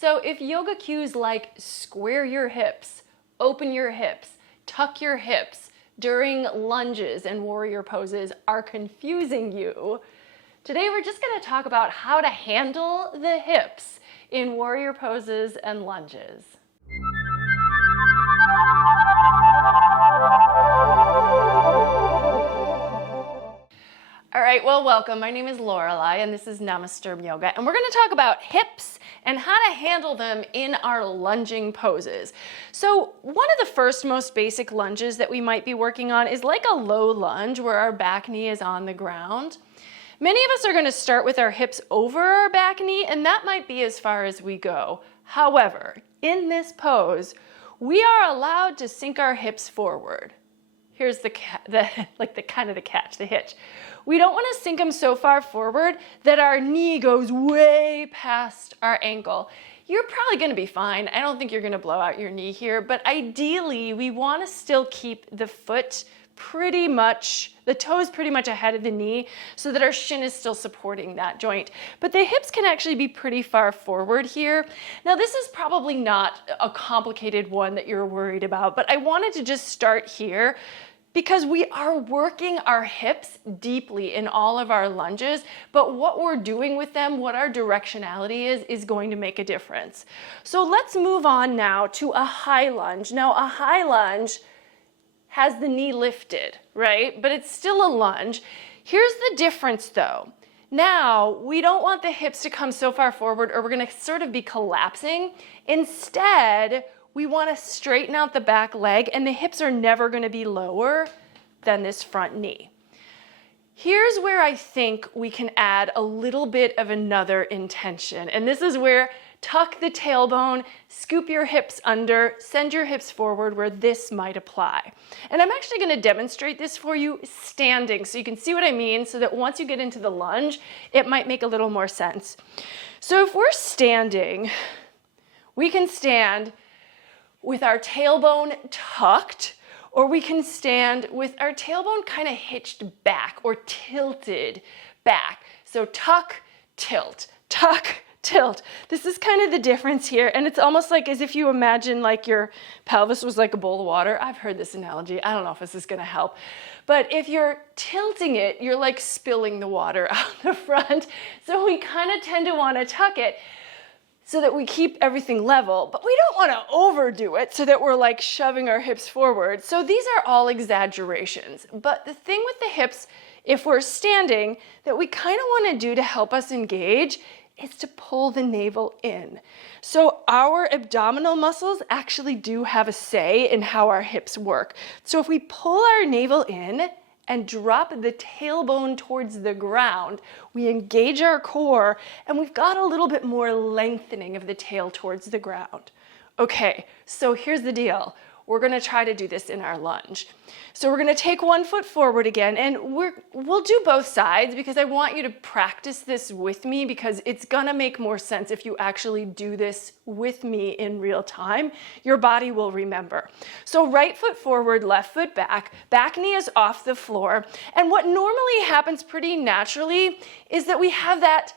So if yoga cues like square your hips, open your hips, tuck your hips during lunges and warrior poses are confusing you, today we're just going to talk about how to handle the hips in warrior poses and lunges. All right, well, welcome. My name is Lorelei, and this is Namasturm Yoga, and we're going to talk about hips and how to handle them in our lunging poses. So one of the first most basic lunges that we might be working on is like a low lunge where our back knee is on the ground. Many of us are going to start with our hips over our back knee, and that might be as far as we go. However, in this pose, we are allowed to sink our hips forward. Here's the catch, the hitch. We don't want to sink them so far forward that our knee goes way past our ankle. You're probably going to be fine. I don't think you're going to blow out your knee here, but ideally we want to still keep the foot the toes pretty much ahead of the knee so that our shin is still supporting that joint. But the hips can actually be pretty far forward here. Now this is probably not a complicated one that you're worried about, but I wanted to just start here because we are working our hips deeply in all of our lunges, but what we're doing with them, what our directionality is going to make a difference. So let's move on now to a high lunge. Now a high lunge has the knee lifted, right? But it's still a lunge. Here's the difference though. Now, we don't want the hips to come so far forward or we're gonna sort of be collapsing. Instead, we wanna straighten out the back leg and the hips are never gonna be lower than this front knee. Here's where I think we can add a little bit of another intention. And this is where tuck the tailbone, scoop your hips under, send your hips forward where this might apply. And I'm actually going to demonstrate this for you standing so you can see what I mean so that once you get into the lunge, it might make a little more sense. So if we're standing, we can stand with our tailbone tucked, or we can stand with our tailbone kind of hitched back or tilted back. So tuck, tilt, tuck, tilt. This is kind of the difference here, and it's almost like as if you imagine like your pelvis was like a bowl of water. I've heard this analogy. I don't know if this is going to help, but if you're tilting it, you're like spilling the water out the front. So we kind of tend to want to tuck it so that we keep everything level, but we don't want to overdo it so that we're like shoving our hips forward. So these are all exaggerations, but the thing with the hips, if we're standing, that we kind of want to do to help us engage is to pull the navel in. So our abdominal muscles actually do have a say in how our hips work. So if we pull our navel in and drop the tailbone towards the ground, we engage our core and we've got a little bit more lengthening of the tail towards the ground. Okay, so here's the deal. We're going to try to do this in our lunge. So we're going to take one foot forward again, and we'll do both sides because I want you to practice this with me because it's going to make more sense if you actually do this with me in real time. Your body will remember. So right foot forward, left foot back knee is off the floor. And what normally happens pretty naturally is that we have that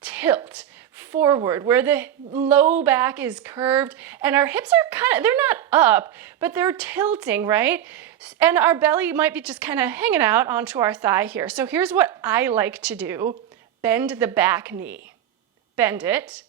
tilt forward where the low back is curved and our hips are they're not up, but they're tilting, right? And our belly might be just kind of hanging out onto our thigh here. So here's what I like to do. Bend the back knee. Bend it,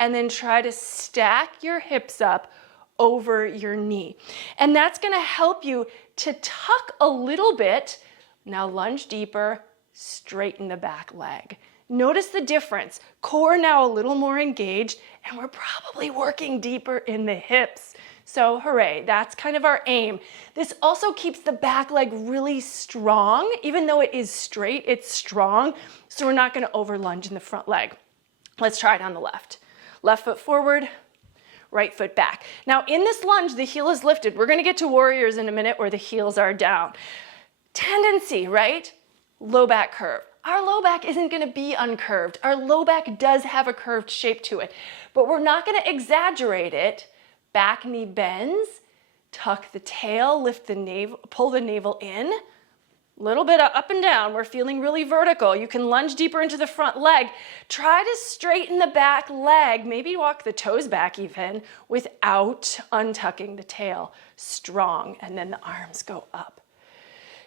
and then try to stack your hips up over your knee. And that's going to help you to tuck a little bit. Now lunge deeper, straighten the back leg. Notice the difference. Core now a little more engaged, and we're probably working deeper in the hips. So hooray, that's kind of our aim. This also keeps the back leg really strong. Even though it is straight, it's strong. So we're not going to over lunge in the front leg. Let's try it on the left. Left foot forward, right foot back. Now in this lunge, the heel is lifted. We're going to get to warriors in a minute where the heels are down. Tendency, right? Low back curve. Our low back isn't going to be uncurved. Our low back does have a curved shape to it, but we're not going to exaggerate it. Back knee bends, tuck the tail, lift the navel, pull the navel in, Little bit up and down. We're feeling really vertical. You can lunge deeper into the front leg. Try to straighten the back leg. Maybe walk the toes back even without untucking the tail. Strong. And then the arms go up.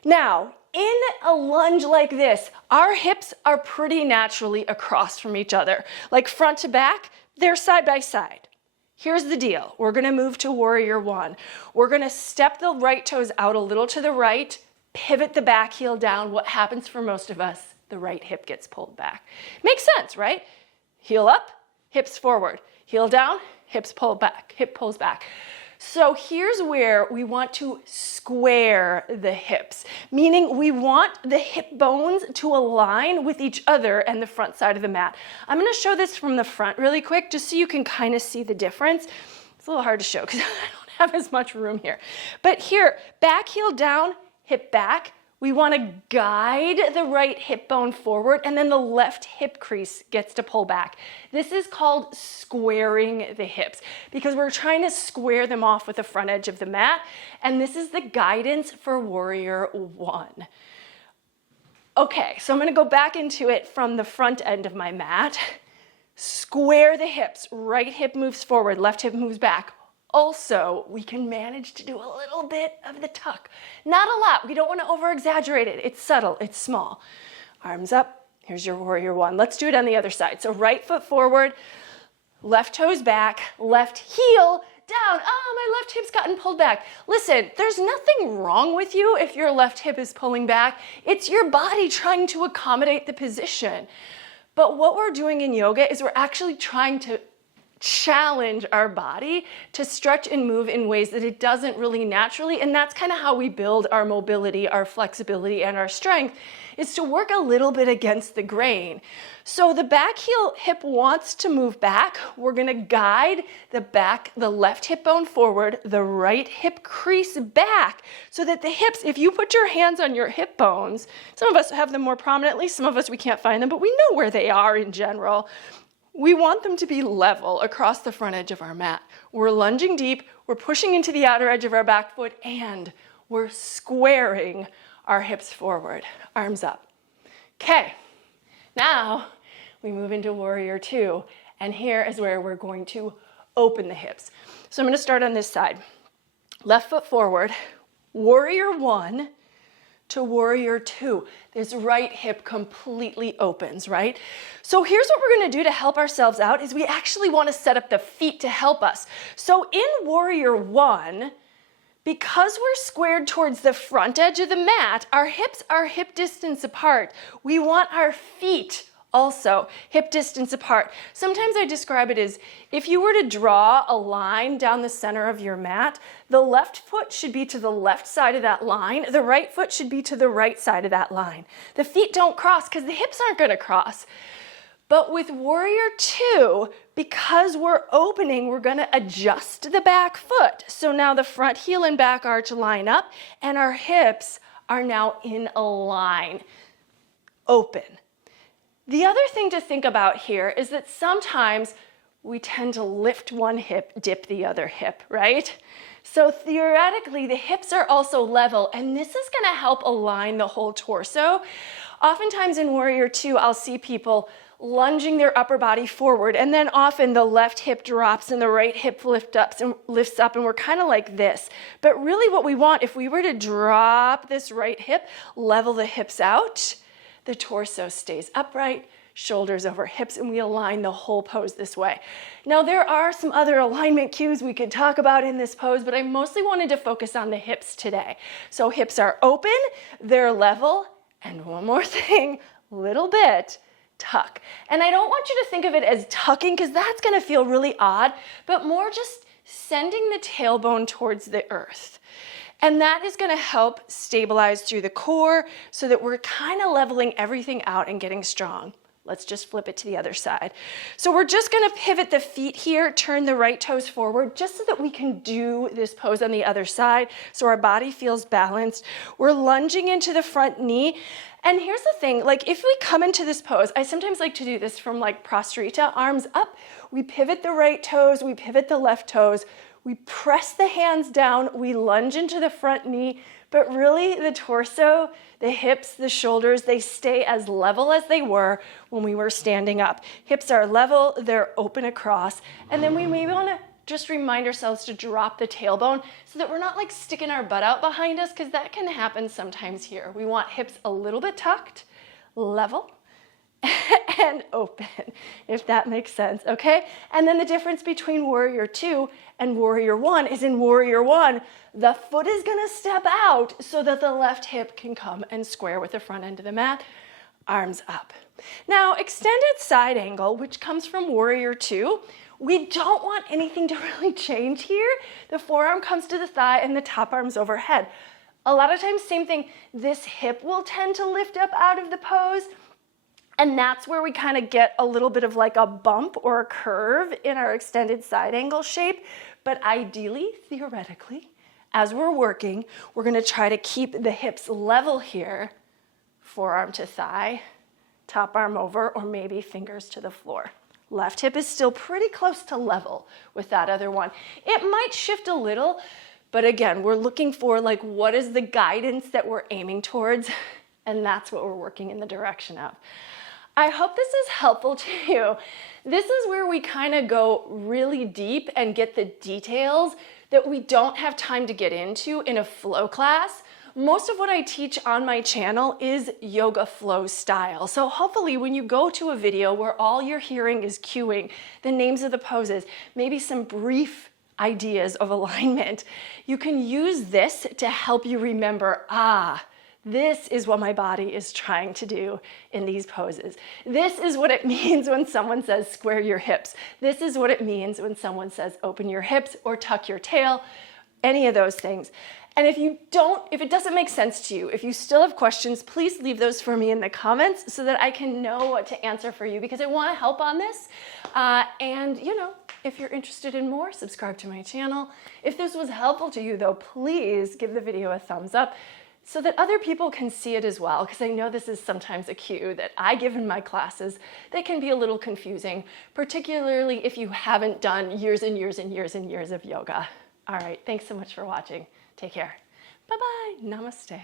Now, in a lunge like this, our hips are pretty naturally across from each other. Like front to back, they're side by side. Here's the deal. We're going to move to Warrior One. We're going to step the right toes out a little to the right, pivot the back heel down. What happens for most of us? The right hip gets pulled back. Makes sense, right? Heel up, hips forward. Heel down, hips pull back, hip pulls back. So here's where we want to square the hips, meaning we want the hip bones to align with each other and the front side of the mat. I'm going to show this from the front really quick just so you can kind of see the difference. It's a little hard to show because I don't have as much room here. But here, back heel down, hip back. We want to guide the right hip bone forward, and then the left hip crease gets to pull back. This is called squaring the hips because we're trying to square them off with the front edge of the mat, and this is the guidance for Warrior One. Okay, so I'm going to go back into it from the front end of my mat. Square the hips. Right hip moves forward, left hip moves back. Also, we can manage to do a little bit of the tuck. Not a lot. We don't want to over-exaggerate it. It's subtle. It's small. Arms up. Here's your Warrior One. Let's do it on the other side. So right foot forward, left toes back, left heel down. My left hip's gotten pulled back. Listen, there's nothing wrong with you if your left hip is pulling back. It's your body trying to accommodate the position. But what we're doing in yoga is we're actually trying to challenge our body to stretch and move in ways that it doesn't really naturally, and that's kind of how we build our mobility, our flexibility, and our strength, is to work a little bit against the grain. So the back heel hip wants to move back. We're going to guide the left hip bone forward, the right hip crease back, so that the hips, if you put your hands on your hip bones, some of us have them more prominently, some of us we can't find them, but we know where they are in general. We want them to be level across the front edge of our mat. We're lunging deep, we're pushing into the outer edge of our back foot, and we're squaring our hips forward, arms up. Okay, now we move into Warrior Two, and here is where we're going to open the hips. So I'm going to start on this side. Left foot forward, Warrior One to Warrior Two. This right hip completely opens, right? So here's what we're going to do to help ourselves out is we actually want to set up the feet to help us. So in Warrior One, because we're squared towards the front edge of the mat, our hips are hip distance apart. We want our feet also hip distance apart. Sometimes I describe it as if you were to draw a line down the center of your mat, the left foot should be to the left side of that line, the right foot should be to the right side of that line. The feet don't cross because the hips aren't going to cross. But with Warrior Two, because we're opening, we're going to adjust the back foot. So now the front heel and back arch line up, and our hips are now in a line, open. The other thing to think about here is that sometimes we tend to lift one hip, dip the other hip, right? So theoretically, the hips are also level, and this is going to help align the whole torso. Oftentimes in Warrior Two, I'll see people lunging their upper body forward, and then often the left hip drops and the right hip lifts up, and we're kind of like this. But really what we want, if we were to drop this right hip, level the hips out, the torso stays upright, shoulders over hips, and we align the whole pose this way. Now, there are some other alignment cues we could talk about in this pose, but I mostly wanted to focus on the hips today. So hips are open, they're level, and one more thing, little bit, tuck. And I don't want you to think of it as tucking because that's going to feel really odd, but more just sending the tailbone towards the earth. And that is going to help stabilize through the core so that we're kind of leveling everything out and getting strong. Let's just flip it to the other side. So we're just going to pivot the feet here, turn the right toes forward just so that we can do this pose on the other side so our body feels balanced. We're lunging into the front knee. And here's the thing, like if we come into this pose, I sometimes like to do this from like prostrata, arms up. We pivot the right toes, we pivot the left toes. We press the hands down, we lunge into the front knee, but really the torso, the hips, the shoulders, they stay as level as they were when we were standing up. Hips are level, they're open across, and then we maybe want to just remind ourselves to drop the tailbone so that we're not like sticking our butt out behind us, because that can happen sometimes here. We want hips a little bit tucked, level, and open, if that makes sense, okay? And then the difference between Warrior 2 and Warrior 1 is in Warrior 1, the foot is gonna step out so that the left hip can come and square with the front end of the mat, arms up. Now, extended side angle, which comes from Warrior 2, we don't want anything to really change here. The forearm comes to the thigh and the top arm's overhead. A lot of times, same thing, this hip will tend to lift up out of the pose, and that's where we kind of get a little bit of like a bump or a curve in our extended side angle shape. But ideally, theoretically, as we're working, we're gonna try to keep the hips level here, forearm to thigh, top arm over, or maybe fingers to the floor. Left hip is still pretty close to level with that other one. It might shift a little, but again, we're looking for like, what is the guidance that we're aiming towards? And that's what we're working in the direction of. I hope this is helpful to you. This is where we kind of go really deep and get the details that we don't have time to get into in a flow class. Most of what I teach on my channel is yoga flow style. So hopefully when you go to a video where all you're hearing is cueing, the names of the poses, maybe some brief ideas of alignment, you can use this to help you remember, this is what my body is trying to do in these poses. This is what it means when someone says square your hips. This is what it means when someone says open your hips or tuck your tail, any of those things. And if it doesn't make sense to you, if you still have questions, please leave those for me in the comments so that I can know what to answer for you, because I want to help on this. And if you're interested in more, subscribe to my channel. If this was helpful to you though, please give the video a thumbs up so that other people can see it as well, because I know this is sometimes a cue that I give in my classes that can be a little confusing, particularly if you haven't done years and years and years and years of yoga. All right, thanks so much for watching. Take care. Bye-bye. Namaste.